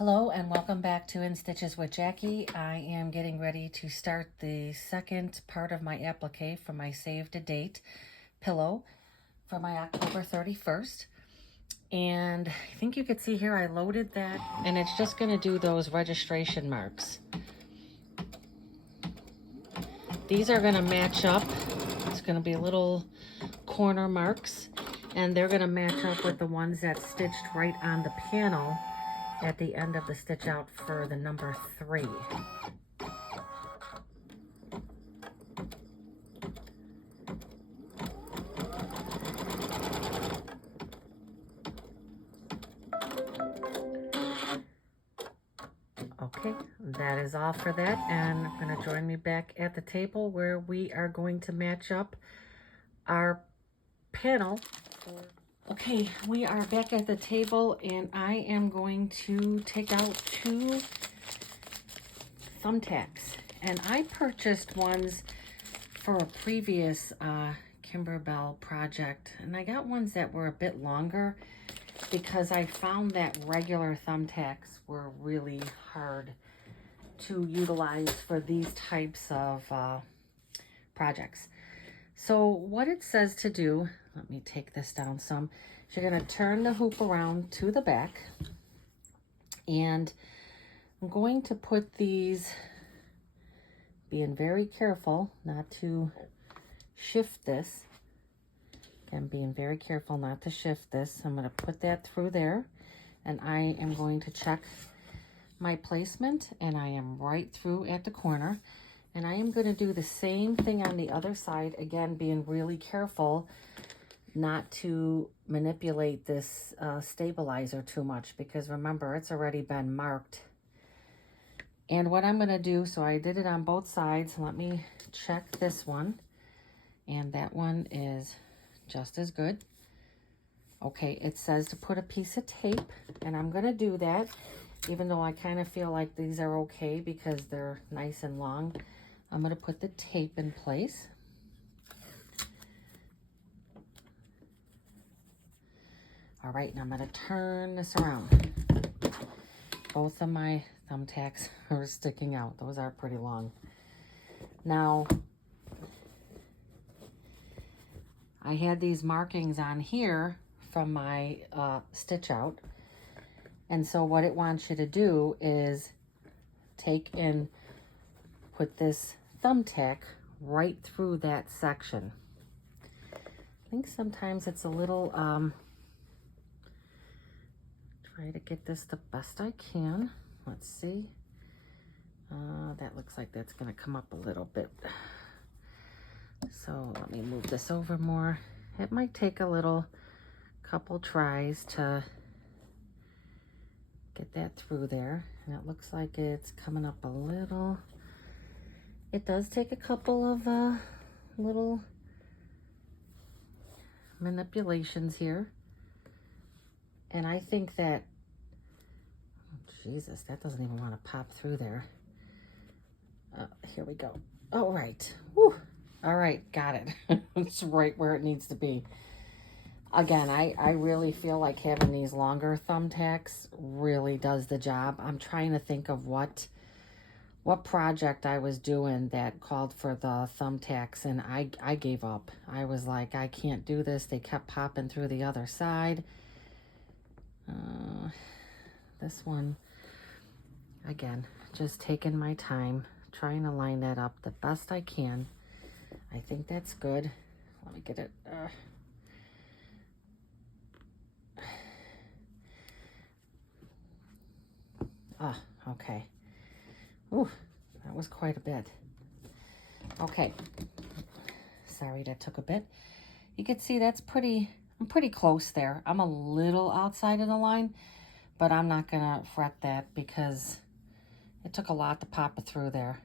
Hello and welcome back to In Stitches with Jackie. I am getting ready to start the second part of my applique for my Save the Date pillow for my October 31st. And I think you could see here I loaded that, and it's just going to do those registration marks. These are going to match up. It's going to be little corner marks, and they're going to match up with the ones that stitched right on the panel at the end of the stitch out for the number 3. Okay, that is all for that, and I'm going to join me back at the table where we are going to match up our panel. Okay, we are back at the table, and I am going to take out 2 thumbtacks. And I purchased ones for a previous Kimberbell project, and I got ones that were a bit longer because I found that regular thumbtacks were really hard to utilize for these types of projects. So what it says to do, let me take this down some, is you're going to turn the hoop around to the back, and I'm going to put these, being very careful not to shift this. Again, being very careful not to shift this. I'm going to put that through there, and I am going to check my placement, and I am right through at the corner. And I am going to do the same thing on the other side, again, being really careful not to manipulate this stabilizer too much, because remember, it's already been marked. And what I'm going to do, so I did it on both sides. Let me check this one. And that one is just as good. Okay, it says to put a piece of tape, and I'm going to do that, even though I kind of feel like these are okay because they're nice and long. I'm going to put the tape in place. All right, and I'm going to turn this around. Both of my thumbtacks are sticking out. Those are pretty long. Now, I had these markings on here from my stitch out. And so what it wants you to do is take and put this thumbtack right through that section. I think sometimes it's a little, try to get this the best I can. Let's see. That looks like that's going to come up a little bit. So let me move this over more. It might take a couple tries to get that through there. And it looks like it's coming up a little. It does take a couple of little manipulations here. And I think that, oh, Jesus, that doesn't even want to pop through there. Here we go. Oh, right. Whew. All right, got it. It's right where it needs to be. Again, I really feel like having these longer thumbtacks really does the job. I'm trying to think of what project I was doing that called for the thumbtacks, and I gave up. I was like, I can't do this. They kept popping through the other side. This one, again, just taking my time, trying to line that up the best I can. I think that's good. Let me get it. Okay. Ooh, that was quite a bit. Okay. Sorry, that took a bit. You can see that's I'm pretty close there. I'm a little outside of the line, but I'm not gonna fret that because it took a lot to pop it through there.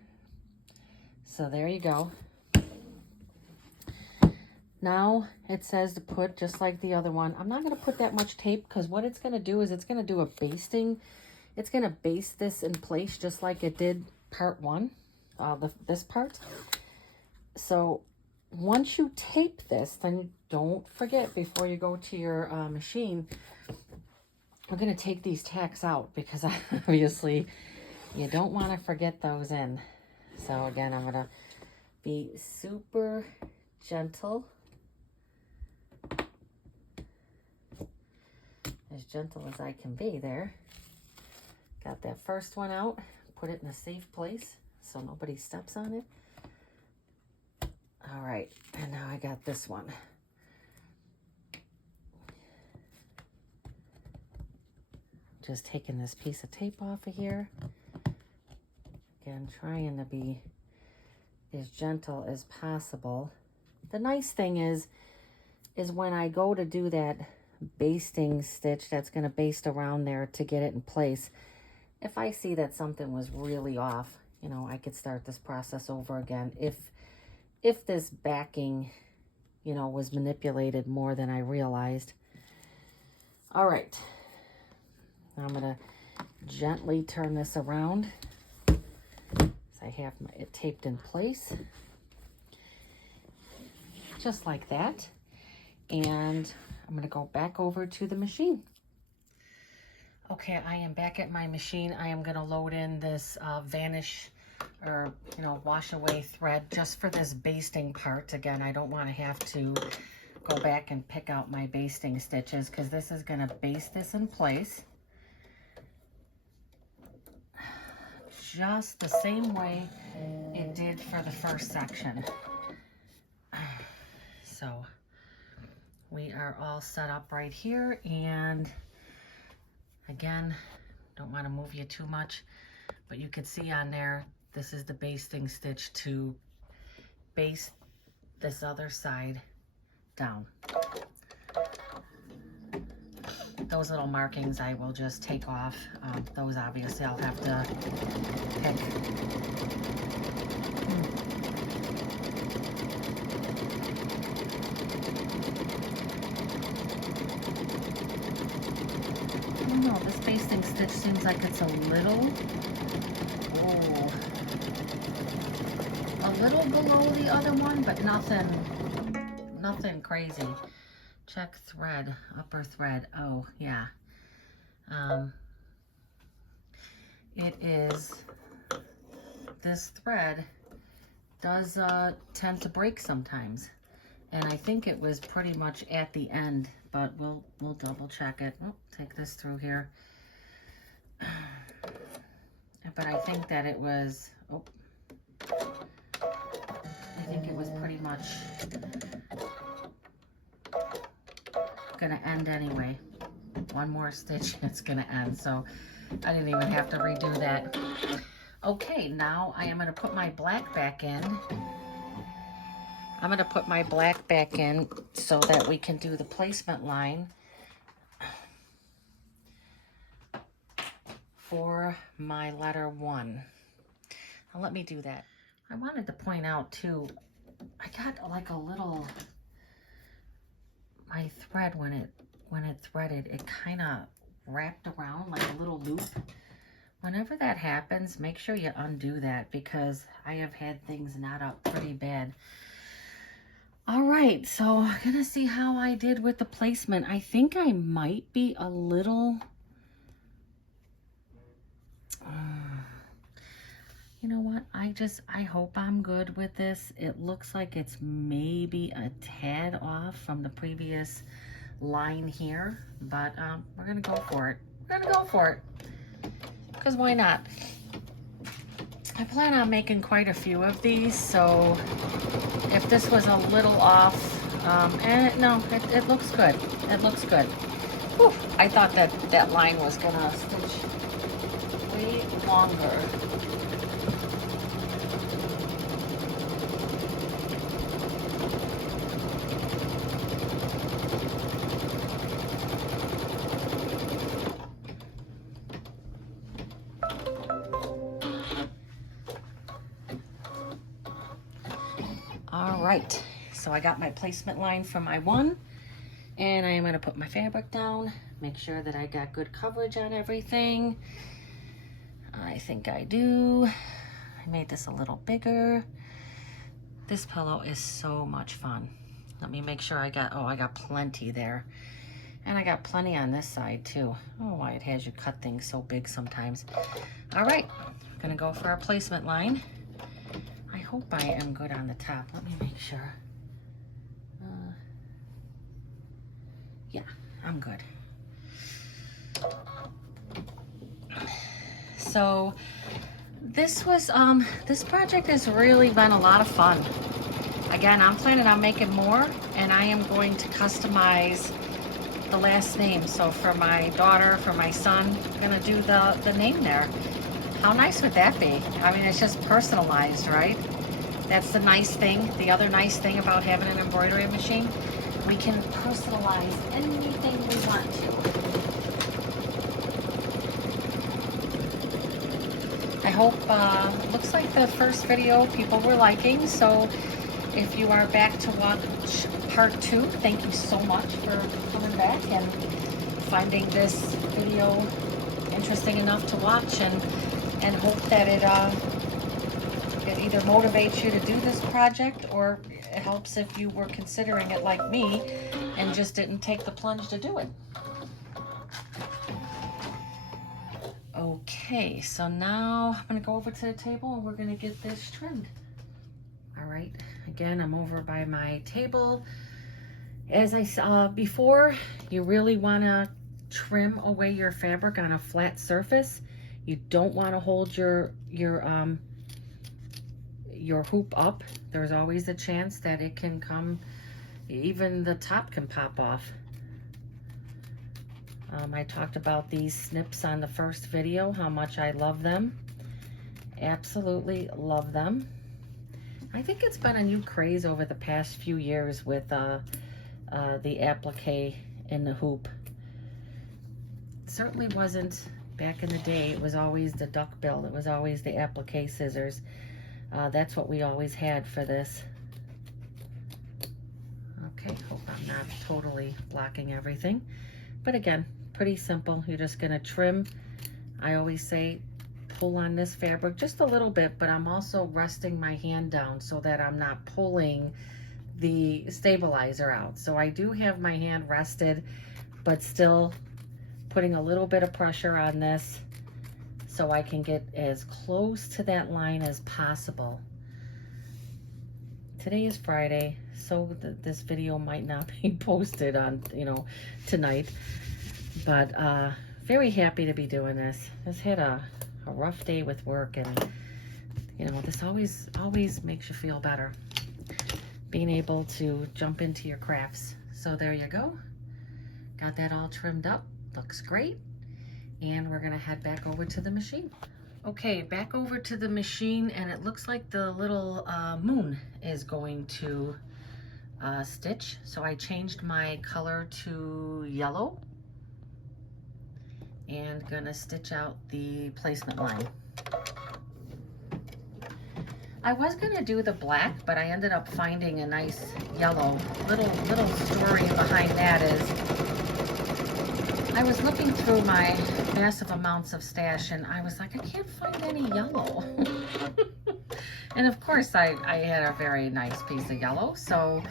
So there you go. Now it says to put, just like the other one, I'm not going to put that much tape because what it's going to do is it's going to do a basting. It's going to baste this in place just like it did part 1, this part. So once you tape this, then don't forget before you go to your machine, we're going to take these tacks out because obviously you don't want to forget those in. So again, I'm going to be super gentle. As gentle as I can be there. Got that first one out. Put it in a safe place so nobody steps on it. All right, and now I got this one. Just taking this piece of tape off of here. Again, trying to be as gentle as possible. The nice thing is when I go to do that basting stitch that's going to baste around there to get it in place, if I see that something was really off, you know, I could start this process over again. If this backing, you know, was manipulated more than I realized. All right. Now I'm going to gently turn this around so I have it taped in place. Just like that. And I'm going to go back over to the machine. Okay, I am back at my machine. I am going to load in this vanish or, you know, wash away thread just for this basting part. Again, I don't want to have to go back and pick out my basting stitches because this is going to baste this in place. Just the same way it did for the first section. So we are all set up right here, and again, don't want to move you too much, but you can see on there, this is the basting stitch to baste this other side down. Those little markings I will just take off. Those obviously I'll have to pick. I don't know, this basting stitch seems like it's a little below the other one, but nothing crazy. Check thread, upper thread. Oh, yeah. It is, this thread does tend to break sometimes. And I think it was pretty much at the end, but we'll double check it. Oh, take this through here. But I think that it was, I think it was pretty much gonna end anyway. One more stitch, it's gonna end. So I didn't even have to redo that. Okay, now I am gonna put my black back in. I'm gonna put my black back in so that we can do the placement line for my letter 1. Now let me do that. I wanted to point out too, I got like a little, my thread when it threaded, it kind of wrapped around like a little loop. Whenever that happens, make sure you undo that because I have had things knot up pretty bad. All right, so I'm gonna see how I did with the placement. I think I might be a little, you know what? I hope I'm good with this. It looks like it's maybe a tad off from the previous line here, but we're gonna go for it. We're gonna go for it, because why not? I plan on making quite a few of these, so if this was a little off, no, it looks good. It looks good. Whew, I thought that line was gonna stitch way longer. All right, so I got my placement line for my 1, and I am gonna put my fabric down, make sure that I got good coverage on everything. I think I do. I made this a little bigger. This pillow is so much fun. Let me make sure I got plenty there. And I got plenty on this side too. Oh, why it has you cut things so big sometimes. All right, I'm gonna go for our placement line. I hope I am good on the top. Let me make sure. Yeah, I'm good. So this project has really been a lot of fun. Again, I'm planning on making more, and I am going to customize the last name. So for my daughter, for my son, I'm gonna do the name there. How nice would that be? I mean, it's just personalized, right? That's the nice thing. The other nice thing about having an embroidery machine, we can personalize anything we want to. I hope, looks like the first video people were liking, so if you are back to watch part 2, thank you so much for coming back and finding this video interesting enough to watch, and hope that it either motivates you to do this project, or it helps if you were considering it like me and just didn't take the plunge to do it. Okay, so now I'm gonna go over to the table and we're gonna get this trimmed. All right, again, I'm over by my table. As I saw before, you really wanna trim away your fabric on a flat surface. You don't wanna hold your hoop up. There's always a chance that it can come, even the top can pop off. I talked about these snips on the first video, how much I love them. Absolutely love them. I think it's been a new craze over the past few years with the applique and the hoop. It certainly wasn't back in the day. It was always the duck bill. It was always the applique scissors. That's what we always had for this. Okay, hope I'm not totally blocking everything. But again, pretty simple. You're just gonna trim. I always say pull on this fabric just a little bit, but I'm also resting my hand down so that I'm not pulling the stabilizer out. So I do have my hand rested, but still putting a little bit of pressure on this so I can get as close to that line as possible. Today is Friday, so this video might not be posted on, tonight. But very happy to be doing this. Just had a rough day with work, and this always makes you feel better, being able to jump into your crafts. So there you go. Got that all trimmed up. Looks great. And we're gonna head back over to the machine. Okay, back over to the machine, and it looks like the little moon is going to stitch. So I changed my color to yellow and gonna stitch out the placement line. I was gonna do the black, but I ended up finding a nice yellow. Little story behind that is, I was looking through my massive amounts of stash, and I was like, I can't find any yellow. And of course, I had a very nice piece of yellow, so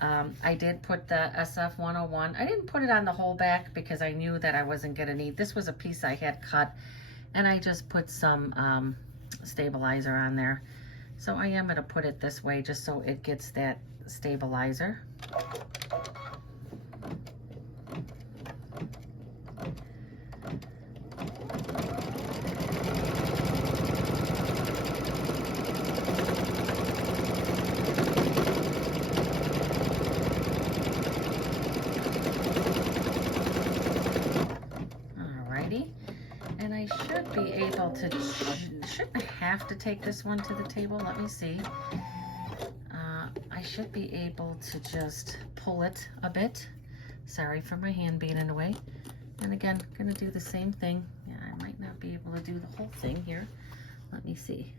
I did put the SF101. I didn't put it on the whole back because I knew that I wasn't gonna need. This was a piece I had cut, and I just put some stabilizer on there. So I am gonna put it this way just so it gets that stabilizer. And I should be able to, shouldn't have to take this one to the table. Let me see. I should be able to just pull it a bit. Sorry for my hand being in the way. And again, gonna do the same thing. Yeah, I might not be able to do the whole thing here. Let me see.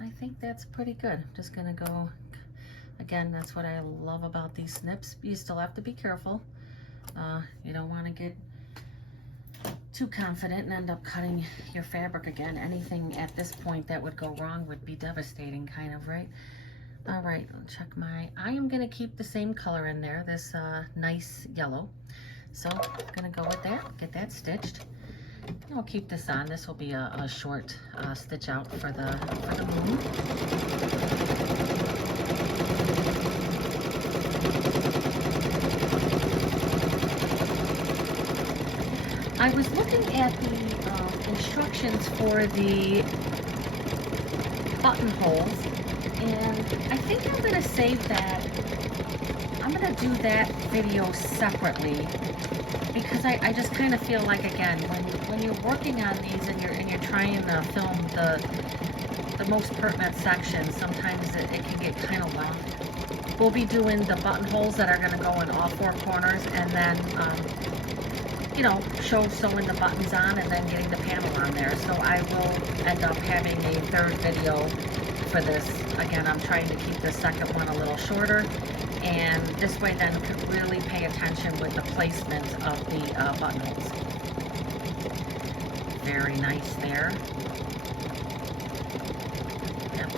I think that's pretty good. I'm just gonna go, again, that's what I love about these snips. You still have to be careful. You don't want to get too confident and end up cutting your fabric again. Anything at this point that would go wrong would be devastating, kind of, right? All right, check I am gonna keep the same color in there, this nice yellow. So I'm gonna go with that, get that stitched. I'll keep this on. This will be a short stitch out for the moon. I was looking at the instructions for the buttonholes, and I think I'm going to save that. I'm going to do that video separately, because I just kind of feel like, again, when you're working on these and you're trying to film the most pertinent sections, sometimes it can get kind of long. We'll be doing the buttonholes that are going to go in all four corners, and then you know, sewing the buttons on and then getting the panel on there. So I will end up having a third video for this. Again, I'm trying to keep the second one a little shorter, and this way then could really pay attention with the placement of the buttonholes. Very nice there. Yep.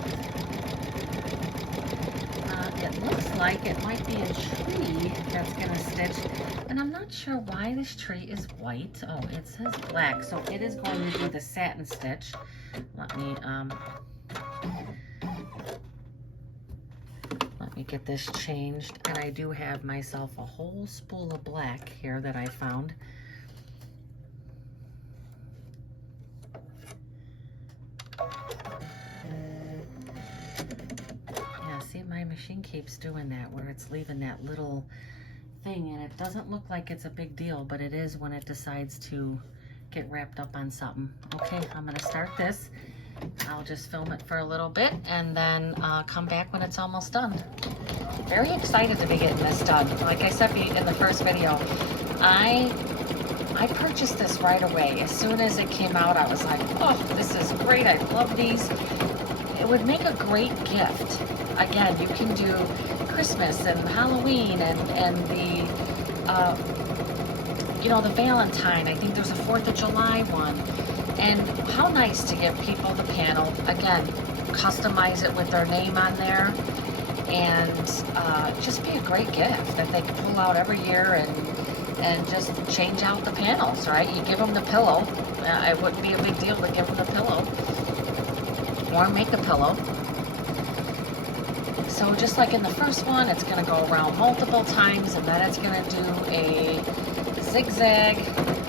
It looks like it might be a tree that's going to stitch, and I'm not sure why this tree is white. Oh, it says black, so it is going to do the satin stitch. Let me get this changed, and I do have myself a whole spool of black here that I found. See, my machine keeps doing that, where it's leaving that little thing, and it doesn't look like it's a big deal, but it is when it decides to get wrapped up on something. Okay, I'm going to start this. I'll just film it for a little bit and then come back when it's almost done. Very excited to be getting this done. Like I said in the first video, I purchased this right away. As soon as it came out, I was like, oh, this is great. I love these. It would make a great gift. Again, you can do Christmas and Halloween and the, you know, the Valentine. I think there's a 4th of July one. And how nice to give people the panel. Again, customize it with their name on there, and just be a great gift that they can pull out every year and just change out the panels, right? You give them the pillow. It wouldn't be a big deal to give them the pillow or make a pillow. So just like in the first one, it's going to go around multiple times, and then it's going to do a zigzag.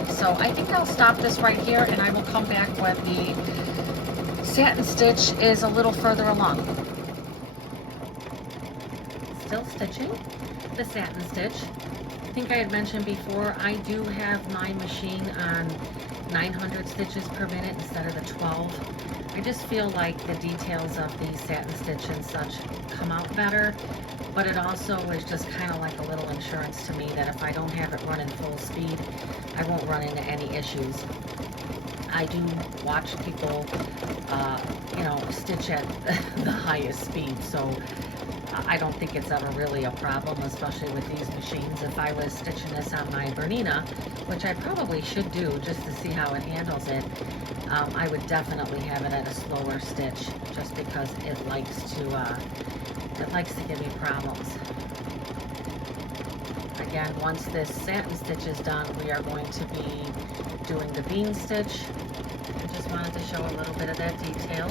So I think I'll stop this right here, and I will come back when the satin stitch is a little further along. Still stitching the satin stitch. I think I had mentioned before, I do have my machine on 900 stitches per minute instead of the 12. I just feel like the details of the satin stitch and such come out better, but it also is just kind of like a little insurance to me that if I don't have it running full speed, I won't run into any issues. I do watch people, you know, stitch at the highest speed, so I don't think it's ever really a problem, especially with these machines. If I was stitching this on my Bernina, which I probably should do just to see how it handles it, I would definitely have it at a slower stitch, just because it likes to give me problems. Again, once this satin stitch is done, we are going to be doing the bean stitch. I just wanted to show a little bit of that detail.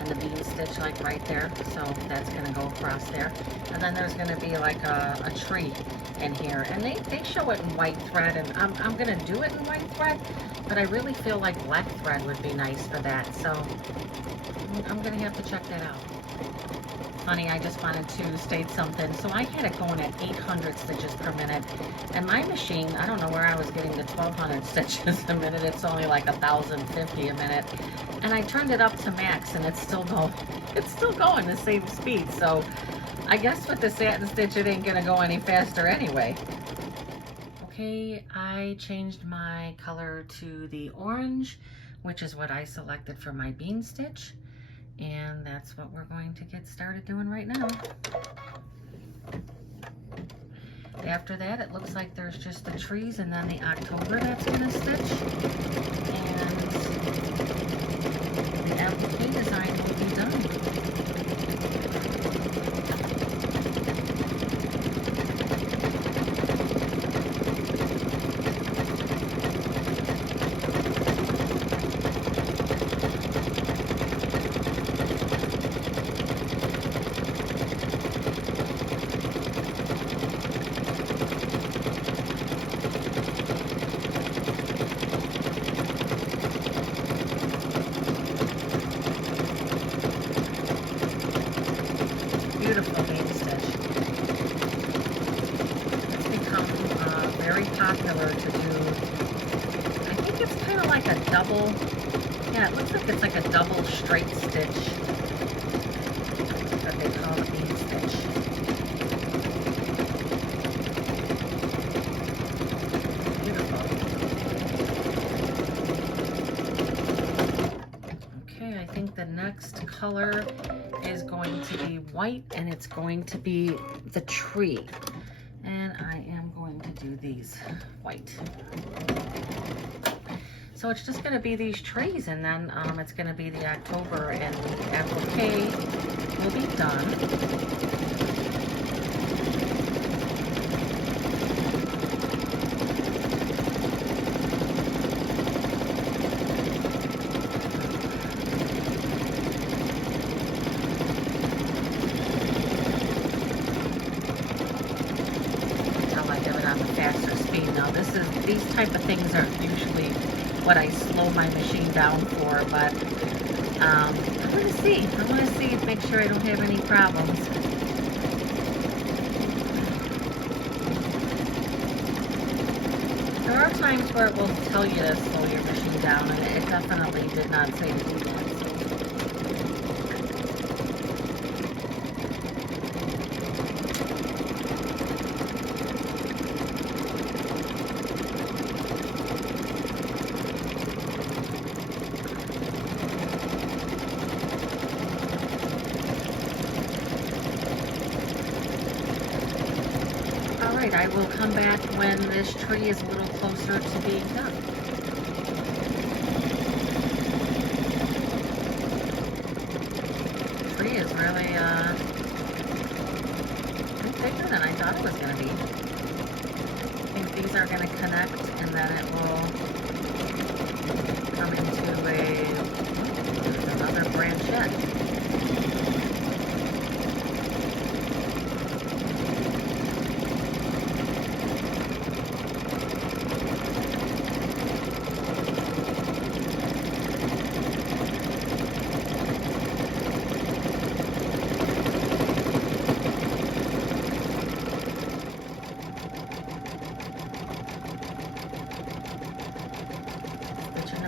And the bean stitch, like right there, so that's going to go across there. And then there's going to be like a tree in here, and they show it in white thread, and I'm going to do it in white thread, but I really feel like black thread would be nice for that, so I'm going to have to check that out. Funny, I just wanted to state something. So I had it going at 800 stitches per minute, and my machine, I don't know where I was getting the 1200 stitches a minute. It's only like 1050 a minute, and I turned it up to max, and it's still going. It's still going the same speed. So I guess with the satin stitch, it ain't gonna go any faster anyway. Okay, I changed my color to the orange, which is what I selected for my bean stitch. And that's what we're going to get started doing right now. After that, it looks like there's just the trees and then the October that's going to stitch. And the applique design will be done. Beautiful vein stitch. It's become very popular to do. I think it's kind of like a double, yeah, it looks like it's like a double straight stitch that they call a vein stitch. Beautiful. Okay, I think the next color is going to be white, and it's going to be the tree. And I am going to do these white. So it's just going to be these trees, and then it's going to be the October, and the applique will be done. Faster speed. Now these type of things are usually what I slow my machine down for, but I want to see. I want to see, make sure I don't have any problems. There are times where it will tell you to slow your machine down, and it definitely did not say to do that. Alright, I will come back when this tree is a little closer to being done. The tree is really bigger than I thought it was going to be. I think these are going to connect, and then it will come into another branchette.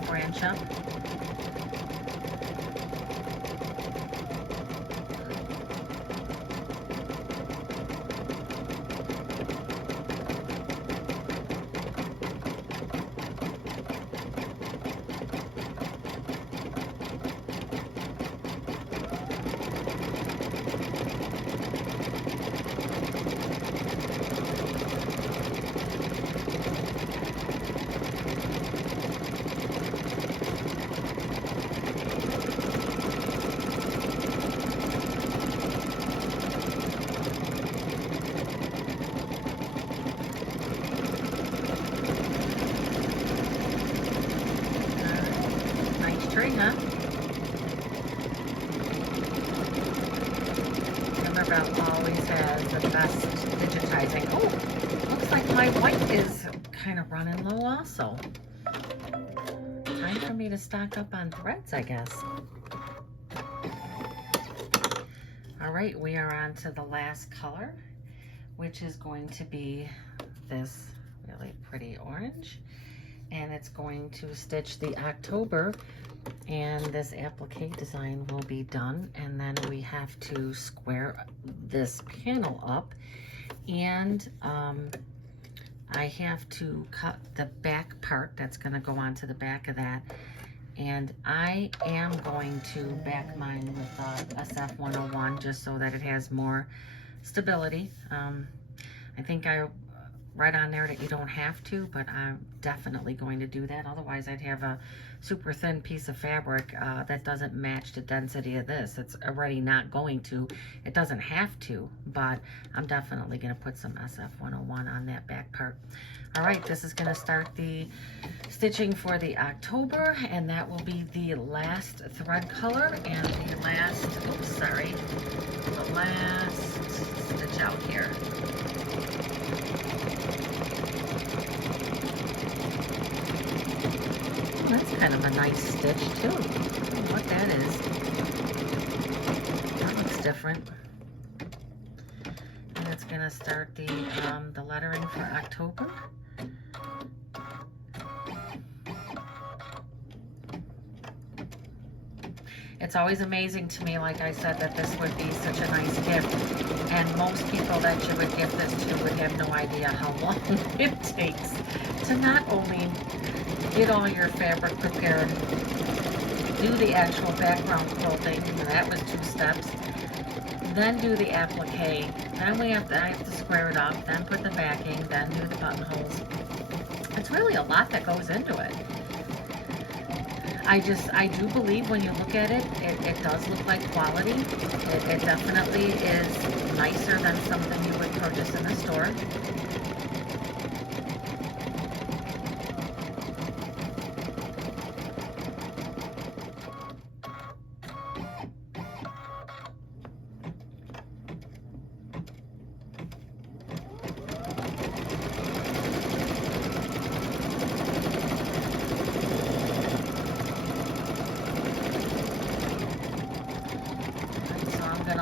Branch up. Tree, huh? Kimberbell always has the best digitizing. Oh, looks like my white is kind of running low also. Time for me to stock up on threads, I guess. All right, we are on to the last color, which is going to be this really pretty orange. And it's going to stitch the October, and this applique design will be done, and then we have to square this panel up, and I have to cut the back part that's going to go onto the back of that, and I am going to back mine with SF101 just so that it has more stability. I think I right on there that you don't have to, but I'm definitely going to do that. Otherwise, I'd have a super thin piece of fabric that doesn't match the density of this. It's already not going to. It doesn't have to, but I'm definitely going to put some SF101 on that back part. All right, this is going to start the stitching for the October, and that will be the last thread color and the last, oops, sorry, the last stitch out here. That's kind of a nice stitch too. I don't know what that is. That looks different. And it's gonna start the lettering for October. It's always amazing to me, like I said, that this would be such a nice gift. And most people that you would give this to would have no idea how long it takes to not only get all your fabric prepared, do the actual background quilting, and that was 2 steps, then do the applique, then I have to square it up, then put the backing, then do the buttonholes. It's really a lot that goes into it. I do believe when you look at it, it does look like quality. It definitely is nicer than something you would purchase in a store.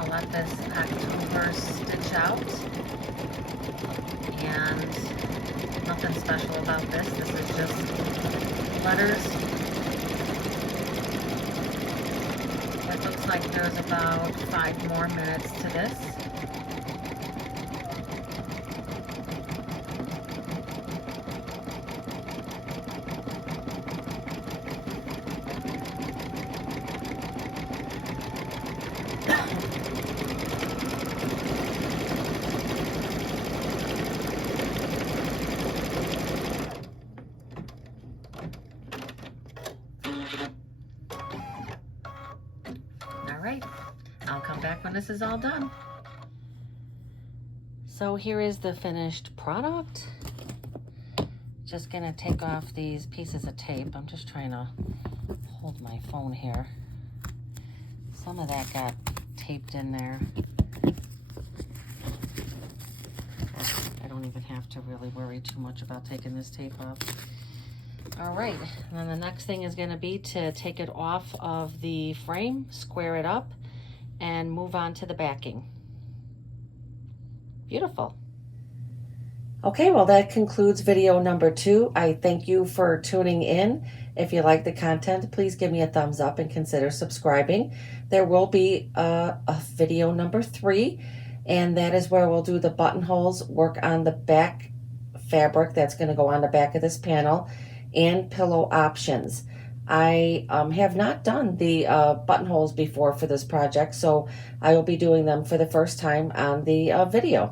Let this October stitch out, and nothing special about this. This is just letters. It looks like there's about 5 more minutes to this. Alright, I'll come back when this is all done. So here is the finished product. Just gonna take off these pieces of tape. I'm just trying to hold my phone here. Some of that got taped in there. I don't even have to really worry too much about taking this tape off. All right, and then the next thing is gonna be to take it off of the frame, square it up, and move on to the backing. Beautiful. Okay, well that concludes video number 2. I thank you for tuning in. If you like the content, please give me a thumbs up and consider subscribing. There will be a video number 3, and that is where we'll do the buttonholes, work on the back fabric that's gonna go on the back of this panel, and pillow options. I have not done the buttonholes before for this project, so I will be doing them for the first time on the video.